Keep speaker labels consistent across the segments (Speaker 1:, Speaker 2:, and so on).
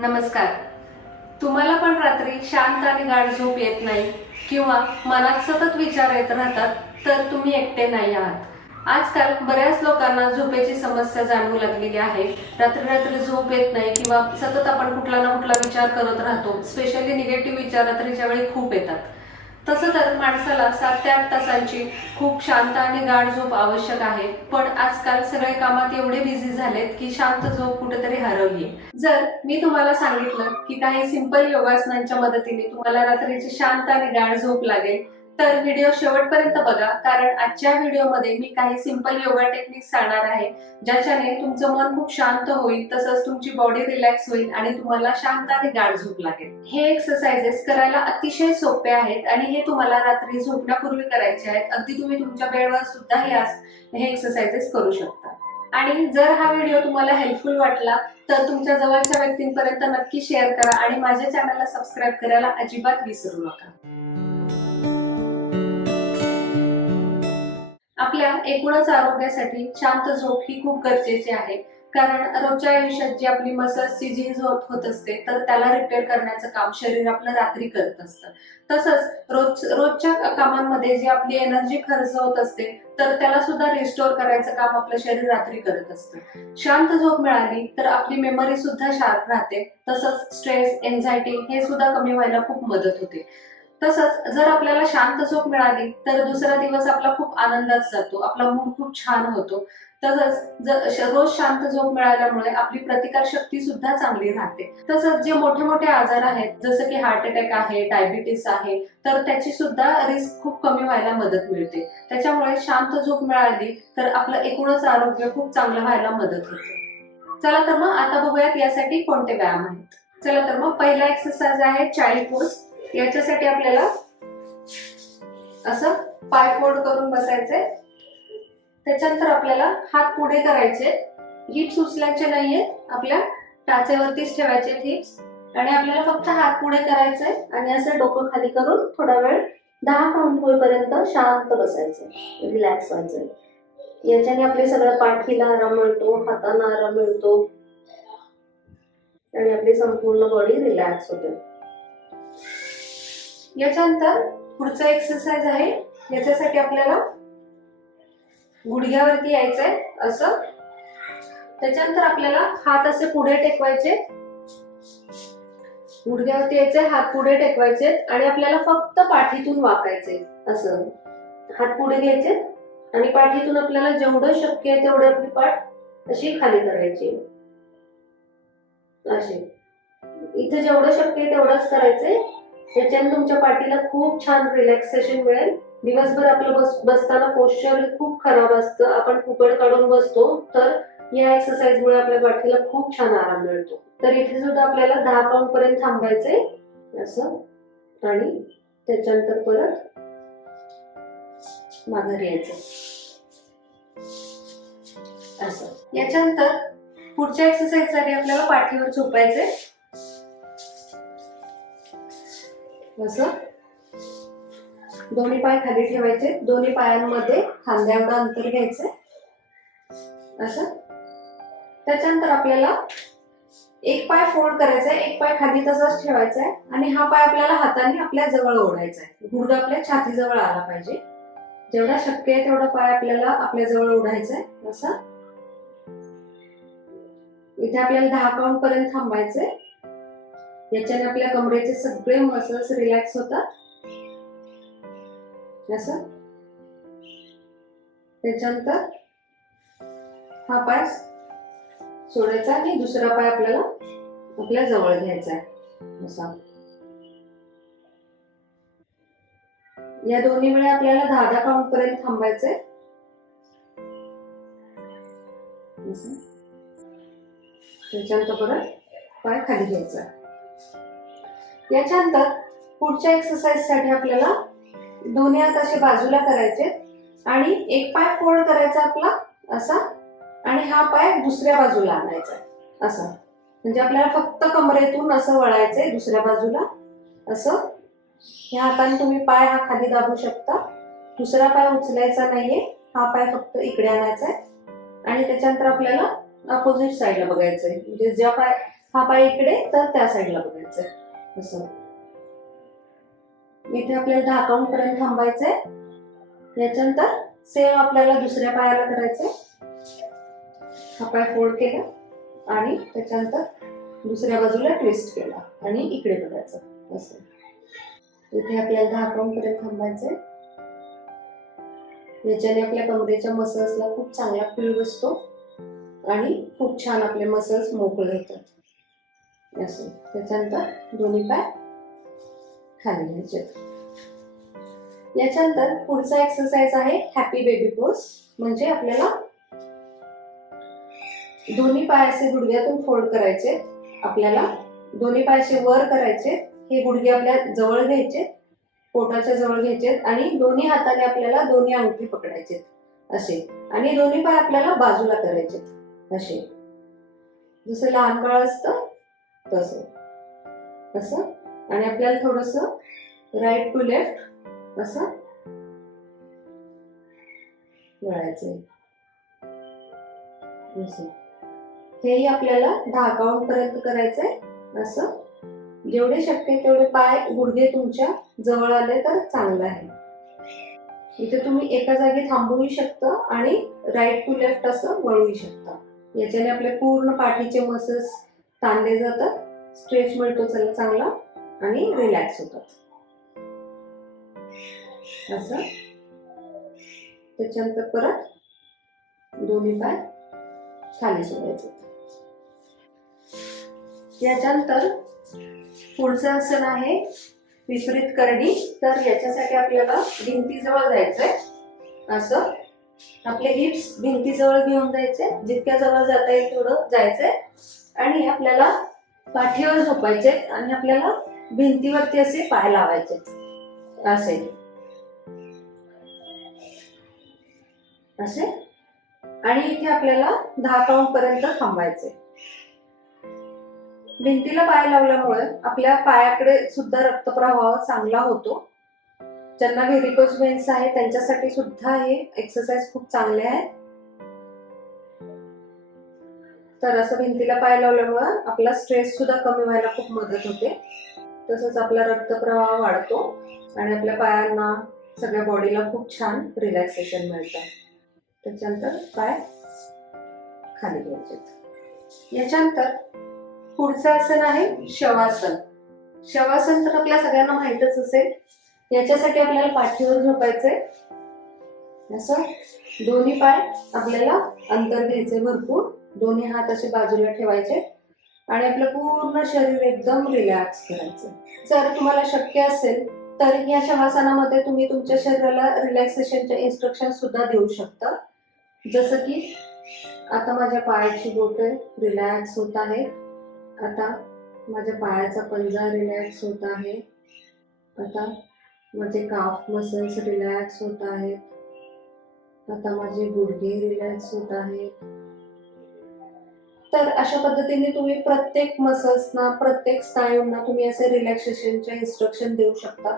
Speaker 1: नमस्कार. तुम्हाला पण रात्री शांत आणि गाढ झोप येत नाही किंवा मनात सतत विचार येत राहतात तर तुम्ही एकटे नाही आहात. आजकाल बऱ्याच लोकांना झोपेची समस्या जाणवू लागलेली आहे. रात्री रात्री झोप येत नाही किंवा सतत आपण कुठला ना कुठला विचार करत राहतो. स्पेशली निगेटिव्ह विचार रात्रीच्या वेळी खूप येतात. तसं तर माणसाला सात ते आठ तासांची खूप शांत आणि गाढ झोप आवश्यक आहे. पण आजकाल सगळे कामात एवढे बिझी झालेत की शांत झोप कुठेतरी हरवली जर मी तुम्हाला सांगितलं की काही सिंपल योगासनांच्या मदतीने तुम्हाला रात्रीची शांत आणि गाढ झोप लागेल तर व्हिडिओ शेवटपर्यंत बघा कारण आजच्या व्हिडिओमध्ये मी काही सिंपल योगा टेक्निक सांगणार आहे. ज्याच्याने तुमचं मन खूप शांत होईल तसंच तुमची बॉडी रिलॅक्स होईल आणि तुम्हाला शांत आणि गाढ झोप लागेल. हे एक्सरसाइजेस करायला अतिशय सोपे आहेत आणि हे तुम्हाला रात्री झोपण्यापूर्वी करायचे आहेत. अगदी तुम्ही तुमच्या बेडवर सुद्धा हे एक्सरसाइजेस करू शकता. आणि जर हा व्हिडिओ तुम्हाला हेल्पफुल वाटला तर तुमच्या जवळच्या व्यक्तींपर्यंत नक्की शेअर करा आणि माझ्या चॅनलला सबस्क्राईब करायला अजिबात विसरू नका. आपल्या एकूणच आरोग्यासाठी शांत झोप ही खूप गरजेची आहे. कारण रोजच्या आयुष्यात जी आपली मसल्सची जी झोप होत असते तर त्याला रिपेअर करण्याचं काम शरीर आपलं रात्री करत असतं. तसंच रोज रोजच्या कामांमध्ये जी आपली एनर्जी खर्च होत असते तर त्याला सुद्धा रिस्टोर करायचं काम आपलं शरीर रात्री करत असतं. शांत झोप मिळाली तर आपली मेमरी सुद्धा शार्प राहते. तसंच स्ट्रेस एन्झायटी हे सुद्धा कमी व्हायला खूप मदत होते. तसंच जर आपल्याला शांत झोप मिळाली तर दुसरा दिवस आपला खूप आनंदात जातो आपला मूड खूप छान होतो. तसंच जर रोज शांत झोप मिळाल्यामुळे आपली प्रतिकार शक्ती सुद्धा चांगली राहते. तसंच जे मोठे मोठे आजार आहेत जसं की हार्ट अटॅक आहे डायबिटीस आहे तर त्याची सुद्धा रिस्क खूप कमी व्हायला मदत मिळते. त्याच्यामुळे शांत झोप मिळाली तर आपलं एकूणच आरोग्य खूप चांगलं व्हायला मदत होते. चला तर मग आता बघूयात यासाठी कोणते व्यायाम आहेत. चला तर मग पहिला एक्सरसाइज आहे चाइल्ड पोस्ट याच्यासाठी आपल्याला असं पाय फोल्ड करून बसायचंय त्याच्यानंतर आपल्याला हात पुढे करायचे. हिप्स उचलायचे नाहीयेत आपल्या टाचेवरतीच ठेवायचे हिप्स आणि आपल्याला फक्त हात पुढे करायचंय आणि असं डोकं खाली करून थोडा वेळ दहा काउंट होईपर्यंत शांत बसायचं. रिलॅक्स व्हायचं. याच्याने आपले सगळं पाठीला आराम मिळतो हातांना आराम मिळतो. आणि आपली संपूर्ण बॉडी रिलॅक्स होते. याच्यानंतर पुढचा एक्सरसाइज आहे. याच्यासाठी आपल्याला गुडघ्यावरती यायचंय असं. त्याच्यानंतर आपल्याला हात असे पुढे टेकवायचे. गुडघ्यावरती यायचे हात पुढे टेकवायचे आणि आपल्याला फक्त पाठीतून वाकायचे असं. हात पुढे घ्यायचे आणि पाठीतून आपल्याला जेवढं शक्य आहे तेवढे आपली पाठ अशी खाली करायची. असे इथे जेवढं शक्य आहे तेवढंच करायचंय. त्याच्याने तुमच्या पाठीला खूप छान रिलॅक्सेशन मिळेल. दिवसभर आपलं बस बसताना पोश्चर खूप खराब असतं. आपण कुपड काढून बसतो तर या एक्सरसाइजमुळे आपल्या पाठीला खूप छान आराम मिळतो. तर इथे सुद्धा आपल्याला दहा पाऊंड पर्यंत थांबायचंय. असं. आणि त्याच्यानंतर परत माघारी यायचं. असं. याच्यानंतर पुढच्या एक्सरसाइजसाठी आपल्याला पाठीवर झोपायचंय असं? दोन्ही पाय खाली ठेवायचे. दोन्ही पायांमध्ये खांद्या एवढं अंतर घ्यायचंय असं? त्याच्यानंतर आपल्याला एक पाय फोल्ड करायचा आहे एक पाय खाली तसाच ठेवायचा आहे आणि हा पाय आपल्याला हाताने आपल्या जवळ ओढायचा आहे गुडघा आपल्या छातीजवळ आला पाहिजे. जेवढा शक्य आहे तेवढा पाय आपल्याला आपल्या जवळ ओढायचा आहे असं? इथे आपल्याला दहा काउंट पर्यंत थांबायचंय. याच्याने आपल्या कमरेचे सगळे मसल्स रिलॅक्स होतात. असं? त्याच्यानंतर हा पाय सोडायचा आणि दुसरा पाय आपल्याला आपल्या जवळ घ्यायचा आहे. असा. या दोन्ही वेळा आपल्याला दहा दहा पाऊंड पर्यंत थांबायचंय त्याच्यानंतर परत पाय खाली घ्यायचा याच्यानंतर पुढच्या एक्सरसाइजसाठी आपल्याला दोन्ही हात असे बाजूला करायचे आणि एक पाय फोल्ड करायचा आपला असा आणि हा पाय दुसऱ्या बाजूला आणायचा. असा. म्हणजे आपल्याला फक्त कमरेतून असं वळायचंय दुसऱ्या बाजूला. असं. ह्या हाताने तुम्ही पाय हा खाली दाबू शकता. दुसरा पाय उचलायचा नाहीये. हा पाय फक्त इकडे आणायचा आहे. आणि त्याच्यानंतर आपल्याला अपोजिट साईडला बघायचंय. म्हणजे ज्या पाय हा पाय इकडे तर त्या साईडला बघायचंय. असं इथे आपल्याला दहा काउंट पर्यंत थांबायचंय. याच्यानंतर सेम आपल्याला दुसऱ्या पायाला करायचंय. हा पाय फोल्ड केला आणि त्याच्यानंतर दुसऱ्या बाजूला ट्विस्ट केला आणि इकडे बघायचं. असं. इथे आपल्याला दहा काउंट पर्यंत थांबायचंय. याच्याने आपल्या कमरेच्या मसल्सला खूप चांगला फील बसतो आणि खूप छान आपले मसल्स मोकळे होतात. असं. त्याच्यानंतर दोन्ही पाय खाली घ्यायचे. याच्यानंतर पुढचा एक्सरसाइज आहे हॅपी बेबी पोज म्हणजे आपल्याला दोन्ही पाय असे गुडघ्यातून फोल्ड करायचे. आपल्याला दोन्ही पाय असे वर करायचे. हे गुडघे आपल्या जवळ घ्यायचे पोटाच्या जवळ घ्यायचे आणि दोन्ही हाताने आपल्याला दोन्ही अंगठी पकडायचे. असे. आणि दोन्ही पाय आपल्याला बाजूला करायचे. असे. जसं लहान बाळ असतं तसं. असं? आणि आपल्याला थोडस राईट टू लेफ्ट असं वळायचंय असं. हेही आपल्याला दहा काउंट पर्यंत करायचंय. असं. जेवढे शक्य तेवढे पाय गुडघे तुमच्या जवळ आले तर चांगलं आहे. इथे तुम्ही एका जागी थांबूही शकता आणि राईट टू लेफ्ट असं वळूही शकता. याच्याने आपले पूर्ण पाठीचे मसल्स ताणले जातात स्ट्रेच मिळतो चला चांगला आणि रिलॅक्स होतात. असं. त्याच्यानंतर परत दोन्ही पाय खाली सोडायचे. याच्यानंतर पुढचं आसन आहे विपरीत करणी. तर याच्यासाठी आपल्याला भिंतीजवळ जायचंय. असं. आपले हिप्स भिंतीजवळ घेऊन जायचे. जितक्या जवळ जाता येईल तेवढं जायचंय. आणि आपल्याला पाठीवर झोपायचे आणि आपल्याला भिंतीवरती असे पाय लावायचे. असे. असे. आणि इथे आपल्याला दहा काउंट पर्यंत थांबायचे. भिंतीला पाय लावल्यामुळे आपल्या पायाकडे सुद्धा रक्तप्रवाह चांगला होतो. ज्यांना व्हेरिकोज वेन्स आहे त्यांच्यासाठी सुद्धा हे एक्सरसाइज खूप चांगले आहेत तर असं भिंतीला पाय लावल्यामुळं आपला स्ट्रेस सुद्धा कमी व्हायला खूप मदत होते. तसंच आपला रक्तप्रवाह वाढतो आणि आपल्या पायांना सगळ्या बॉडीला खूप छान रिलॅक्सेशन मिळतं. त्याच्यानंतर पाय खाली घ्यायचे. याच्यानंतर पुढचं आसन आहे शवासन. शवासन तर आपल्या सगळ्यांना माहीतच असेल. याच्यासाठी आपल्याला पाठीवर झोपायचंय. असं दोन्ही पाय आपल्याला अंतर घ्यायचे भरपूर. दोन्ही हात असे बाजूला ठेवायचे आणि आपलं पूर्ण शरीर एकदम रिलॅक्स करायचं. जर तुम्हाला शक्य असेल तर या शवासनामध्ये तुम्ही तुमच्या शरीराला रिलॅक्सेशनचे इन्स्ट्रक्शन सुद्धा देऊ शकता. जसं की आता माझ्या पायाची बोटे रिलॅक्स होत आहे. आता माझ्या पायाचा पंजा रिलॅक्स होत आहे. आता माझे काफ मसल्स रिलॅक्स होत आहेत. आता माझे गुडघे रिलॅक्स होत आहेत तर अशा पद्धतीने तुम्ही प्रत्येक मसल्सना प्रत्येक स्नायूंना तुम्ही असे रिलॅक्सेशनचे इन्स्ट्रक्शन देऊ शकता.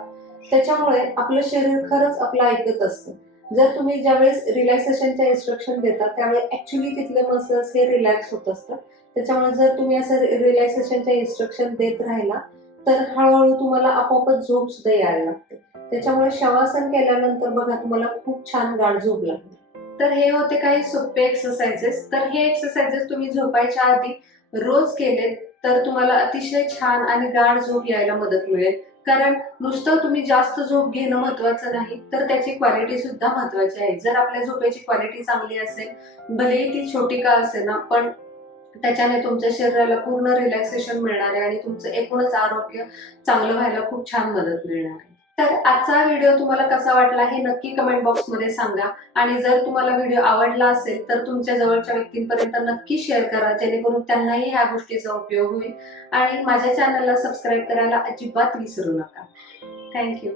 Speaker 1: त्याच्यामुळे आपलं शरीर खरंच आपलं ऐकत असतं. जर तुम्ही ज्यावेळेस रिलॅक्सेशनच्या इन्स्ट्रक्शन देता त्यावेळेस ऍक्च्युली तिथले मसल्स हे रिलॅक्स होत असतात. त्याच्यामुळे जर तुम्ही असं रिलॅक्सेशनच्या इन्स्ट्रक्शन देत राहिला तर हळूहळू तुम्हाला आपोआपच झोप सुद्धा यायला लागते. त्याच्यामुळे शवासन केल्यानंतर बघा तुम्हाला खूप छान गाढ झोप लागते. तर हे होते काही सोपे एक्सरसाइजेस तर हे एक्सरसाइजेस तुम्ही झोपायच्या आधी रोज केले तर तुम्हाला अतिशय छान आणि गाढ झोप यायला मदत मिळेल. कारण नुसतं तुम्ही जास्त झोप घेणं महत्वाचं नाही तर त्याची क्वालिटी सुद्धा महत्वाची आहे. जर आपल्या झोपेची क्वालिटी चांगली असेल भलेही ती छोटी का असेल ना पण त्याच्याने तुमच्या शरीराला पूर्ण रिलॅक्सेशन मिळणार आहे आणि तुमचं एकूणच आरोग्य चांगलं व्हायला खूप छान मदत मिळणार आहे. तर आजचा व्हिडिओ तुम्हाला कसा वाटला हे नक्की कमेंट बॉक्समध्ये सांगा. आणि जर तुम्हाला व्हिडिओ आवडला असेल तर तुमच्या जवळच्या व्यक्तींपर्यंत नक्की शेअर करा जेणेकरून त्यांनाही ह्या गोष्टीचा उपयोग होईल. आणि माझ्या चॅनलला सबस्क्राईब करायला अजिबात विसरू नका. थँक्यू